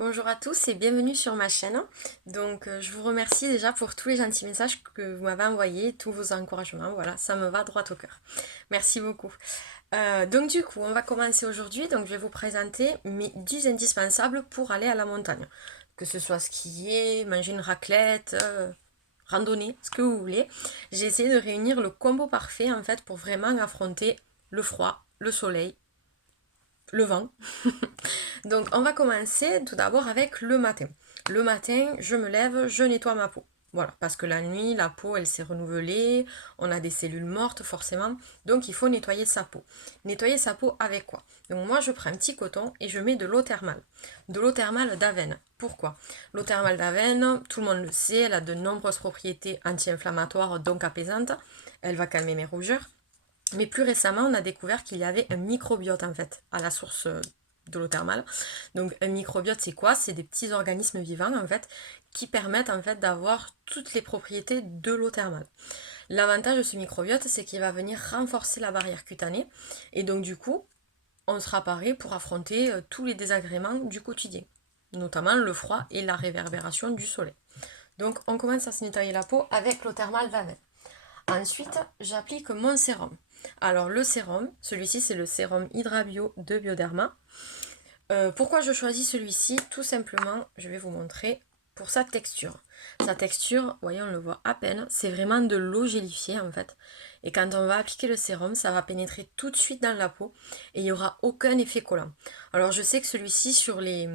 Bonjour à tous et bienvenue sur ma chaîne. Je vous remercie déjà pour tous les gentils messages que vous m'avez envoyés, tous vos encouragements, voilà, ça me va droit au cœur. Merci beaucoup. On va commencer aujourd'hui. Donc je vais vous présenter mes 10 indispensables pour aller à la montagne. Que ce soit skier, manger une raclette, randonnée, ce que vous voulez. J'ai essayé de réunir le combo parfait en fait pour vraiment affronter le froid, le soleil, le vent. Donc on va commencer tout d'abord avec le matin. Le matin, je me lève, je nettoie ma peau. Voilà, parce que la nuit, la peau, elle s'est renouvelée, on a des cellules mortes forcément, donc il faut nettoyer sa peau. Nettoyer sa peau avec quoi? Donc moi, je prends un petit coton et je mets de l'eau thermale. De l'eau thermale d'Avène. Pourquoi? L'eau thermale d'Avène, tout le monde le sait, elle a de nombreuses propriétés anti-inflammatoires, donc apaisantes. Elle va calmer mes rougeurs. Mais plus récemment, on a découvert qu'il y avait un microbiote en fait à la source de l'eau thermale. Donc un microbiote, c'est quoi? C'est des petits organismes vivants en fait qui permettent en fait d'avoir toutes les propriétés de l'eau thermale. L'avantage de ce microbiote, c'est qu'il va venir renforcer la barrière cutanée et donc du coup, on sera paré pour affronter tous les désagréments du quotidien, notamment le froid et la réverbération du soleil. Donc on commence à se nettoyer la peau avec l'eau thermale d'Avène. Ensuite, j'applique mon sérum. Alors le sérum, celui-ci c'est le sérum Hydrabio de Bioderma. Pourquoi je choisis celui-ci? Tout simplement, je vais vous montrer pour sa texture. Sa texture, vous voyez, on le voit à peine, c'est vraiment de l'eau gélifiée en fait. Et quand on va appliquer le sérum, ça va pénétrer tout de suite dans la peau et il n'y aura aucun effet collant. Alors je sais que celui-ci sur les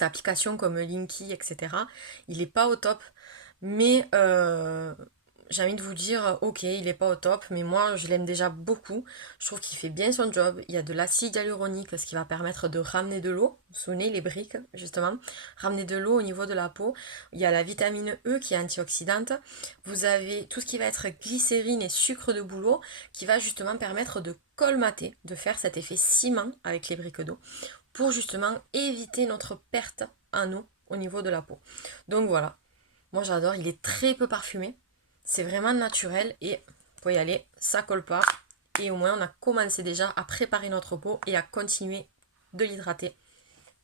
applications comme Linky, etc., il n'est pas au top, mais j'ai envie de vous dire, ok, il est pas au top, mais moi je l'aime déjà beaucoup. Je trouve qu'il fait bien son job. Il y a de l'acide hyaluronique, ce qui va permettre de ramener de l'eau. Vous vous souvenez, les briques, justement. Ramener de l'eau au niveau de la peau. Il y a la vitamine E qui est antioxydante. Vous avez tout ce qui va être glycérine et sucre de bouleau qui va justement permettre de colmater, de faire cet effet ciment avec les briques d'eau pour justement éviter notre perte en eau au niveau de la peau. Donc voilà, moi j'adore, il est très peu parfumé. C'est vraiment naturel et vous pouvez y aller, ça colle pas. Et au moins on a commencé déjà à préparer notre peau et à continuer de l'hydrater.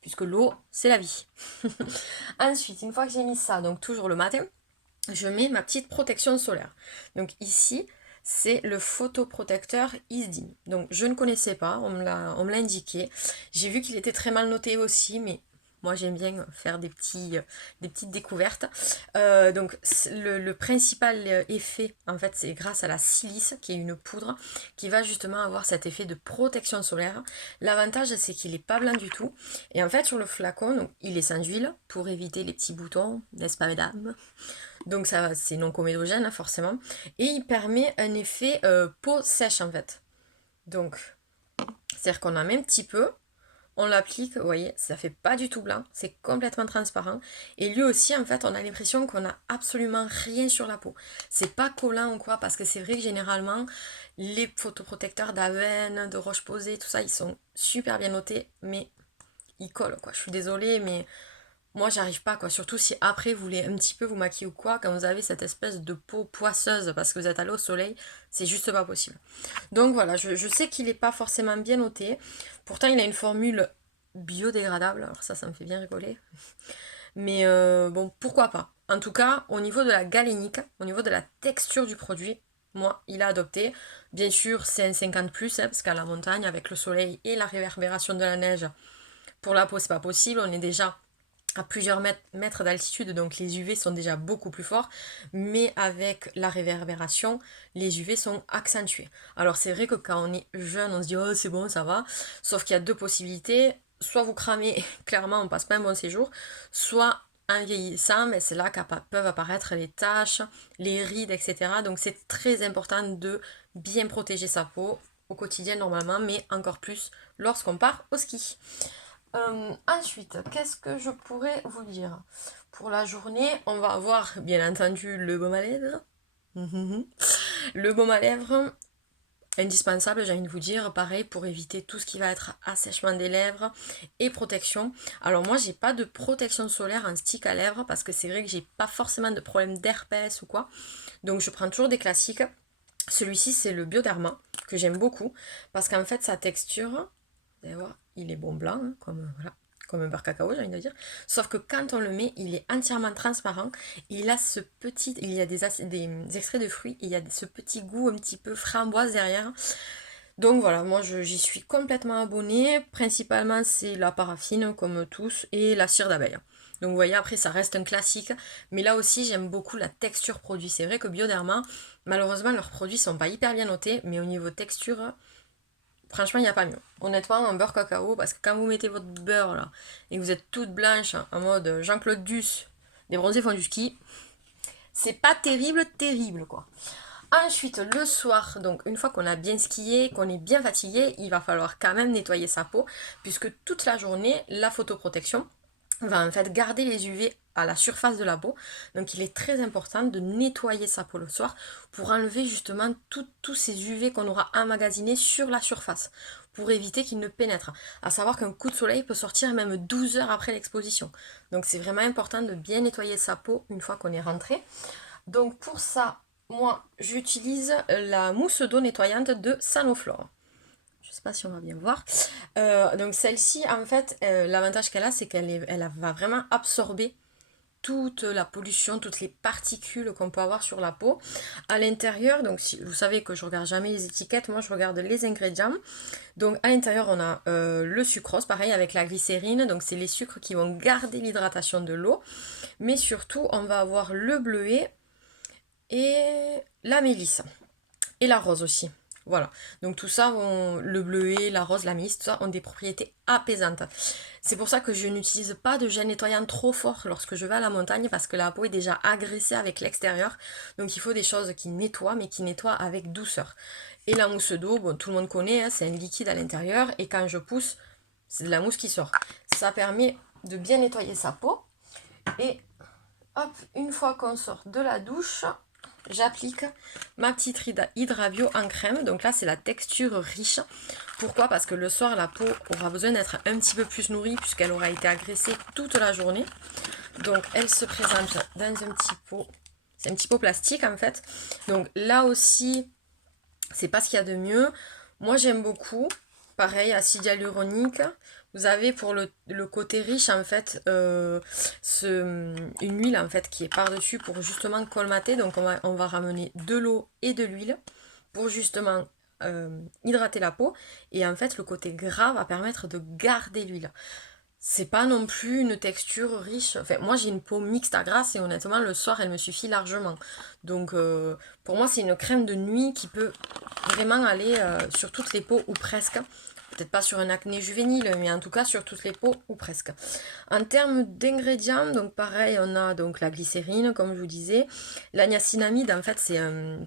Puisque l'eau, c'est la vie. Ensuite, une fois que j'ai mis ça, donc toujours le matin, je mets ma petite protection solaire. Donc ici, c'est le photoprotecteur Isdin. Donc je ne connaissais pas, on me l'a indiqué. J'ai vu qu'il était très mal noté aussi, mais moi j'aime bien faire des petites découvertes. Le principal effet, en fait, c'est grâce à la silice, qui est une poudre, qui va justement avoir cet effet de protection solaire. L'avantage, c'est qu'il n'est pas blanc du tout. Et en fait, sur le flacon, donc, il est sans huile pour éviter les petits boutons, n'est-ce pas mesdames? Donc ça, c'est non comédogène, forcément. Et il permet un effet peau sèche, en fait. Donc, c'est-à-dire qu'on en met un petit peu, on l'applique, vous voyez, ça fait pas du tout blanc, c'est complètement transparent. Et lui aussi, en fait, on a l'impression qu'on a absolument rien sur la peau. C'est pas collant ou quoi, parce que c'est vrai que généralement, les photoprotecteurs d'Aven, de Roche-Posay, tout ça, ils sont super bien notés, mais ils collent, quoi. Je suis désolée, mais moi, j'arrive pas, quoi. Surtout si après, vous voulez un petit peu vous maquiller ou quoi, quand vous avez cette espèce de peau poisseuse parce que vous êtes allé au soleil, c'est juste pas possible. Donc voilà, je sais qu'il est pas forcément bien noté. Pourtant, il a une formule biodégradable. Alors ça me fait bien rigoler. Mais bon, pourquoi pas. En tout cas, au niveau de la galénique, au niveau de la texture du produit, moi, il a adopté. Bien sûr, c'est un 50 plus, parce qu'à la montagne, avec le soleil et la réverbération de la neige, pour la peau, c'est pas possible. On est déjà à plusieurs mètres d'altitude, donc les UV sont déjà beaucoup plus forts, mais avec la réverbération, les UV sont accentués. Alors c'est vrai que quand on est jeune, on se dit oh c'est bon, ça va, sauf qu'il y a deux possibilités, soit vous cramez, clairement on passe pas un bon séjour, soit en vieillissant, mais c'est là que peuvent apparaître les taches, les rides, etc. Donc c'est très important de bien protéger sa peau au quotidien normalement, mais encore plus lorsqu'on part au ski. Ensuite, qu'est-ce que je pourrais vous dire? Pour la journée, on va avoir bien entendu le baume à lèvres. Le baume à lèvres, indispensable, j'ai envie de vous dire, pareil pour éviter tout ce qui va être assèchement des lèvres et protection. Alors moi, j'ai pas de protection solaire en stick à lèvres parce que c'est vrai que j'ai pas forcément de problème d'herpès ou quoi. Donc je prends toujours des classiques. Celui-ci, c'est le Bioderma que j'aime beaucoup parce qu'en fait, sa texture, vous allez voir, il est bon blanc, hein, comme un beurre cacao, j'ai envie de dire. Sauf que quand on le met, il est entièrement transparent. Il a ce petit, il y a des extraits de fruits, et il y a ce petit goût un petit peu framboise derrière. Donc voilà, moi j'y suis complètement abonnée. Principalement, c'est la paraffine, comme tous, et la cire d'abeille. Donc vous voyez, après ça reste un classique. Mais là aussi, j'aime beaucoup la texture produit. C'est vrai que Bioderma, malheureusement, leurs produits sont pas hyper bien notés, mais au niveau texture, franchement, il n'y a pas mieux. Honnêtement, un beurre cacao, parce que quand vous mettez votre beurre là, et que vous êtes toute blanche, en mode Jean-Claude Duss, des bronzés font du ski, c'est pas terrible, terrible quoi. Ensuite, le soir, donc une fois qu'on a bien skié, qu'on est bien fatigué, il va falloir quand même nettoyer sa peau, puisque toute la journée, la photoprotection va en fait garder les UV à la surface de la peau. Donc il est très important de nettoyer sa peau le soir pour enlever justement tous ces UV qu'on aura emmagasinés sur la surface, pour éviter qu'ils ne pénètrent. À savoir qu'un coup de soleil peut sortir même 12 heures après l'exposition. Donc c'est vraiment important de bien nettoyer sa peau une fois qu'on est rentré. Donc pour ça, moi j'utilise la mousse d'eau nettoyante de Sanoflore. Je sais pas si on va bien voir. Donc celle-ci, en fait, l'avantage qu'elle a, c'est elle va vraiment absorber toute la pollution, toutes les particules qu'on peut avoir sur la peau. À l'intérieur, donc si vous savez que je regarde jamais les étiquettes, moi je regarde les ingrédients. Donc à l'intérieur, on a le sucrose, pareil avec la glycérine. Donc c'est les sucres qui vont garder l'hydratation de l'eau. Mais surtout, on va avoir le bleuet et la mélisse. Et la rose aussi. Voilà. Donc tout ça, le bleuet, la rose, la mélisse, tout ça ont des propriétés apaisantes. C'est pour ça que je n'utilise pas de gel nettoyant trop fort lorsque je vais à la montagne parce que la peau est déjà agressée avec l'extérieur. Donc il faut des choses qui nettoient, mais qui nettoient avec douceur. Et la mousse d'eau, bon, tout le monde connaît, hein, c'est un liquide à l'intérieur et quand je pousse, c'est de la mousse qui sort. Ça permet de bien nettoyer sa peau. Et hop, une fois qu'on sort de la douche, j'applique ma petite Hydra-Bio en crème. Donc là, c'est la texture riche. Pourquoi? Parce que le soir, la peau aura besoin d'être un petit peu plus nourrie puisqu'elle aura été agressée toute la journée. Donc, elle se présente dans un petit pot. C'est un petit pot plastique, en fait. Donc là aussi, c'est pas ce qu'il y a de mieux. Moi, j'aime beaucoup. Pareil, acide hyaluronique. Vous avez pour le côté riche, en fait, une huile, en fait, qui est par-dessus pour justement colmater. Donc, on va ramener de l'eau et de l'huile pour justement hydrater la peau. Et en fait, le côté gras va permettre de garder l'huile. C'est pas non plus une texture riche. Enfin, moi, j'ai une peau mixte à grasse et honnêtement, le soir, elle me suffit largement. Donc, pour moi, c'est une crème de nuit qui peut vraiment aller sur toutes les peaux ou presque. Peut-être pas sur un acné juvénile, mais en tout cas sur toutes les peaux ou presque. En termes d'ingrédients, donc pareil, on a donc la glycérine, comme je vous disais. La niacinamide, en fait, c'est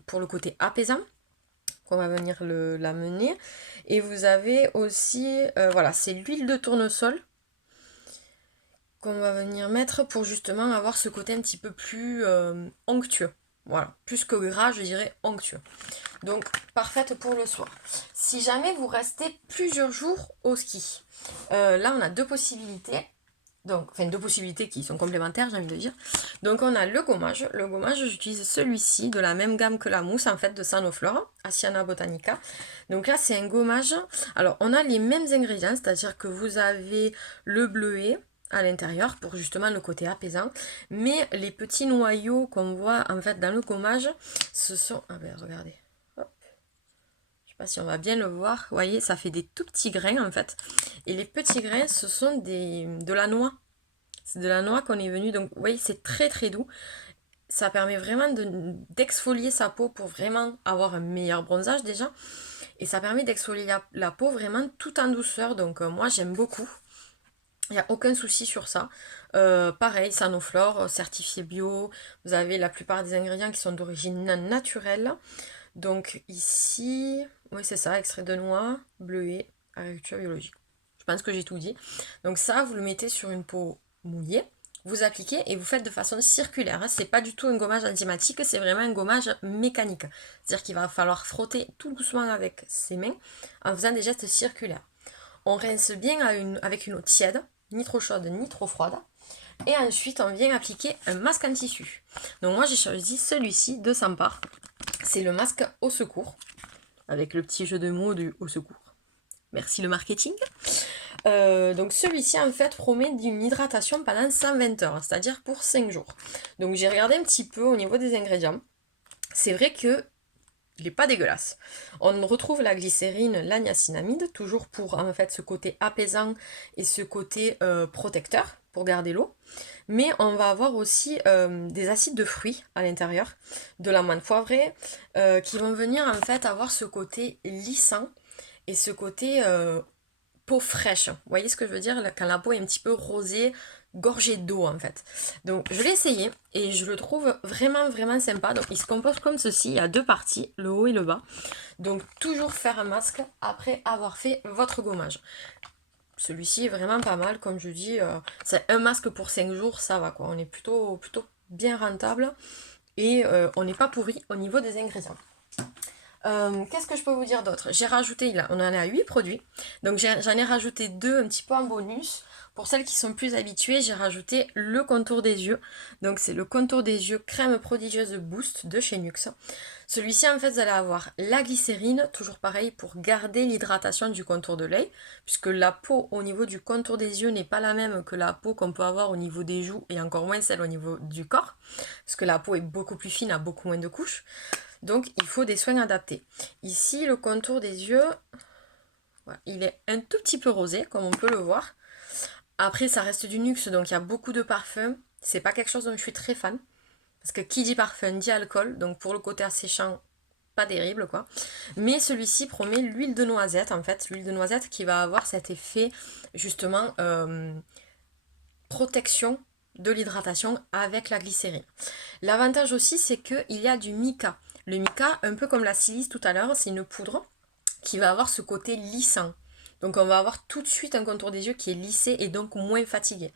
pour le côté apaisant qu'on va venir l'amener. Et vous avez aussi, voilà, c'est l'huile de tournesol qu'on va venir mettre pour justement avoir ce côté un petit peu plus onctueux. Voilà, plus que gras, je dirais onctueux. Donc, parfaite pour le soir. Si jamais vous restez plusieurs jours au ski, là on a deux possibilités. Donc, enfin deux possibilités qui sont complémentaires, j'ai envie de dire. Donc on a le gommage. Le gommage, j'utilise celui-ci de la même gamme que la mousse en fait de Sanoflora, Asiana Botanica. Donc là c'est un gommage. Alors on a les mêmes ingrédients, c'est-à-dire que vous avez le bleuet à l'intérieur pour justement le côté apaisant. Mais les petits noyaux qu'on voit en fait dans le gommage, ce sont... Ah ben regardez. Hop. Je sais pas si on va bien le voir. Vous voyez, ça fait des tout petits grains en fait. Et les petits grains, ce sont de la noix. C'est de la noix qu'on est venu. Donc vous voyez, c'est très très doux. Ça permet vraiment d'exfolier sa peau pour vraiment avoir un meilleur bronzage déjà. Et ça permet d'exfolier la peau vraiment tout en douceur. Donc moi j'aime beaucoup. Il n'y a aucun souci sur ça. Pareil, Sanoflore, certifié bio. Vous avez la plupart des ingrédients qui sont d'origine naturelle. Donc ici, oui c'est ça, extrait de noix, bleuet, agriculture biologique. Je pense que j'ai tout dit. Donc ça, vous le mettez sur une peau mouillée, vous appliquez et vous faites de façon circulaire. C'est pas du tout un gommage enzymatique, c'est vraiment un gommage mécanique. C'est-à-dire qu'il va falloir frotter tout doucement avec ses mains en faisant des gestes circulaires. On rince bien avec une eau tiède, ni trop chaude ni trop froide. Et ensuite, on vient appliquer un masque en tissu. Donc moi, j'ai choisi celui-ci de Sampar. C'est le masque au secours, avec le petit jeu de mots du au secours. Merci le marketing. Donc celui-ci en fait promet une hydratation pendant 120 heures, c'est-à-dire pour 5 jours. Donc j'ai regardé un petit peu au niveau des ingrédients. C'est vrai que il n'est pas dégueulasse. On retrouve la glycérine, la niacinamide, toujours pour en fait ce côté apaisant et ce côté protecteur pour garder l'eau. Mais on va avoir aussi des acides de fruits à l'intérieur, de l'amande poivrée, qui vont venir en fait avoir ce côté lissant et ce côté peau fraîche. Vous voyez ce que je veux dire? Quand la peau est un petit peu rosée, gorgée d'eau en fait. Donc je l'ai essayé et je le trouve vraiment vraiment sympa. Donc il se compose comme ceci, il y a deux parties, le haut et le bas. Donc toujours faire un masque après avoir fait votre gommage. Celui-ci est vraiment pas mal, comme je dis, c'est un masque pour 5 jours, ça va quoi. On est plutôt bien rentable et on n'est pas pourri au niveau des ingrédients. Qu'est-ce que je peux vous dire d'autre? J'ai rajouté, on en a 8 produits, donc j'en ai rajouté 2 un petit peu en bonus. Pour celles qui sont plus habituées, j'ai rajouté le contour des yeux. Donc c'est le contour des yeux crème prodigieuse boost de chez Nuxe. Celui-ci en fait vous allez avoir la glycérine, toujours pareil pour garder l'hydratation du contour de l'œil, puisque la peau au niveau du contour des yeux n'est pas la même que la peau qu'on peut avoir au niveau des joues et encore moins celle au niveau du corps, parce que la peau est beaucoup plus fine, a beaucoup moins de couches. Donc il faut des soins adaptés. Ici le contour des yeux, voilà, il est un tout petit peu rosé comme on peut le voir. Après ça reste du Nuxe donc il y a beaucoup de parfums. C'est pas quelque chose dont je suis très fan. Parce que qui dit parfum dit alcool. Donc pour le côté asséchant, pas terrible quoi. Mais celui-ci promet l'huile de noisette en fait. L'huile de noisette qui va avoir cet effet justement protection de l'hydratation avec la glycérine. L'avantage aussi c'est qu'il y a du mica. Le mica, un peu comme la silice tout à l'heure, c'est une poudre qui va avoir ce côté lissant. Donc on va avoir tout de suite un contour des yeux qui est lissé et donc moins fatigué.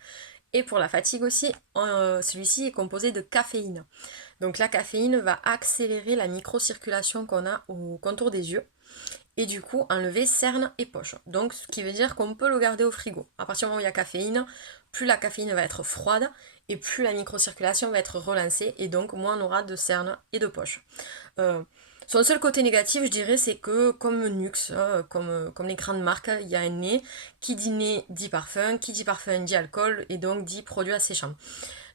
Et pour la fatigue aussi, celui-ci est composé de caféine. Donc la caféine va accélérer la microcirculation qu'on a au contour des yeux et du coup enlever cernes et poches. Donc ce qui veut dire qu'on peut le garder au frigo. À partir du moment où il y a caféine, plus la caféine va être froide et plus la microcirculation va être relancée et donc moins on aura de cernes et de poches. Son seul côté négatif, je dirais, c'est que comme Nuxe, comme les grandes marques, il y a un nez. Qui dit nez dit parfum, qui dit parfum dit alcool et donc dit produit asséchant.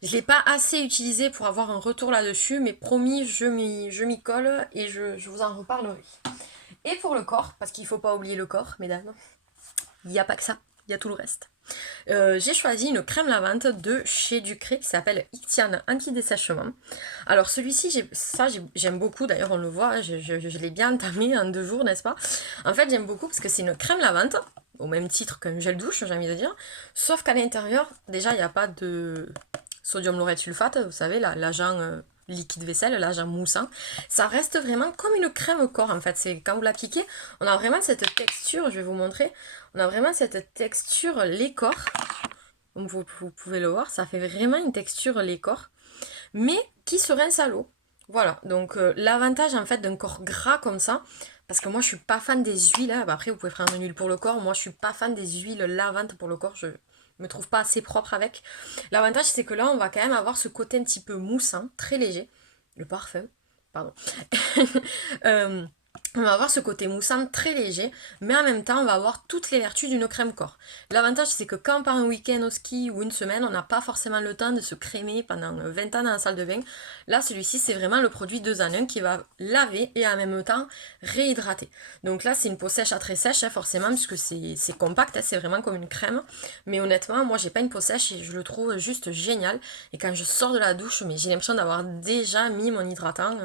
Je ne l'ai pas assez utilisé pour avoir un retour là-dessus, mais promis, je m'y colle et je vous en reparlerai. Et pour le corps, parce qu'il ne faut pas oublier le corps, mesdames, il n'y a pas que ça, il y a tout le reste. J'ai choisi une crème lavante de chez Ducré qui s'appelle Ictian Anti-Dessèchement. Alors celui-ci, j'aime beaucoup, d'ailleurs on le voit, je l'ai bien entamé en 2 jours, n'est-ce pas? En fait j'aime beaucoup parce que c'est une crème lavante, au même titre qu'un gel douche, j'ai envie de dire, sauf qu'à l'intérieur, déjà il n'y a pas de sodium laureth sulfate, vous savez, l'agent liquide vaisselle, l'agent moussant. Ça reste vraiment comme une crème corps en fait. C'est quand vous l'appliquez, on a vraiment cette texture, je vais vous montrer, on a vraiment cette texture lait corps. Donc vous pouvez le voir, ça fait vraiment une texture lait corps, mais qui se rince à l'eau. Voilà, donc l'avantage en fait d'un corps gras comme ça, parce que moi je suis pas fan des huiles, hein. Après vous pouvez prendre une huile pour le corps, moi je suis pas fan des huiles lavantes pour le corps, je me trouve pas assez propre avec. L'avantage c'est que là on va quand même avoir ce côté un petit peu moussant, très léger, le parfum, pardon. Euh, on va avoir ce côté moussant très léger, mais en même temps, on va avoir toutes les vertus d'une crème corps. L'avantage, c'est que quand on part un week-end au ski ou une semaine, on n'a pas forcément le temps de se crémer pendant 20 ans dans la salle de bain. Là, celui-ci, c'est vraiment le produit 2 en 1 qui va laver et en même temps réhydrater. Donc là, c'est une peau sèche à très sèche, hein, forcément, puisque c'est compact, hein, c'est vraiment comme une crème. Mais honnêtement, moi, j'ai pas une peau sèche et je le trouve juste génial. Et quand je sors de la douche, mais j'ai l'impression d'avoir déjà mis mon hydratant.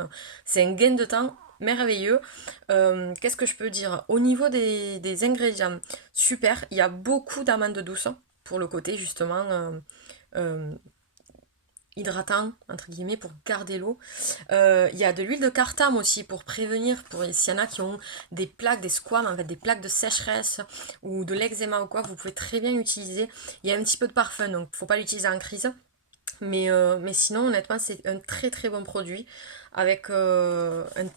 C'est un gain de temps merveilleux. Qu'est-ce que je peux dire? Au niveau des ingrédients, super. Il y a beaucoup d'amandes douces pour le côté justement euh, hydratant, entre guillemets, pour garder l'eau. Il y a de l'huile de cartame aussi pour prévenir, pour s'il y en a qui ont des plaques, des squames, en fait, des plaques de sécheresse ou de l'eczéma ou quoi, vous pouvez très bien l'utiliser. Il y a un petit peu de parfum, donc faut pas l'utiliser en crise. Mais sinon, honnêtement, c'est un très très bon produit avec une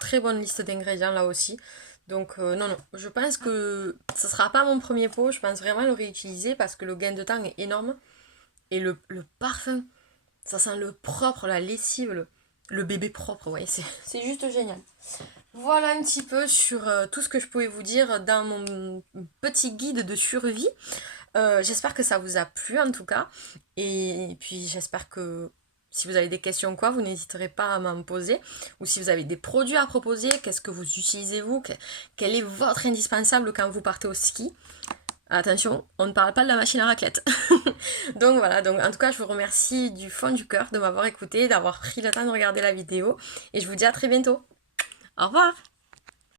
très bonne liste d'ingrédients là aussi. Donc non, non, je pense que ce sera pas mon premier pot, je pense vraiment le réutiliser parce que le gain de temps est énorme. Et le parfum, ça sent le propre, la lessive, le bébé propre, ouais, c'est juste génial. Voilà un petit peu sur tout ce que je pouvais vous dire dans mon petit guide de survie. J'espère que ça vous a plu en tout cas. Et puis j'espère que si vous avez des questions ou quoi, vous n'hésiterez pas à m'en poser. Ou si vous avez des produits à proposer, qu'est-ce que vous utilisez vous? Quel est votre indispensable quand vous partez au ski? Attention, on ne parle pas de la machine à raclette. Donc voilà, donc en tout cas je vous remercie du fond du cœur de m'avoir écouté, d'avoir pris le temps de regarder la vidéo. Et je vous dis à très bientôt. Au revoir!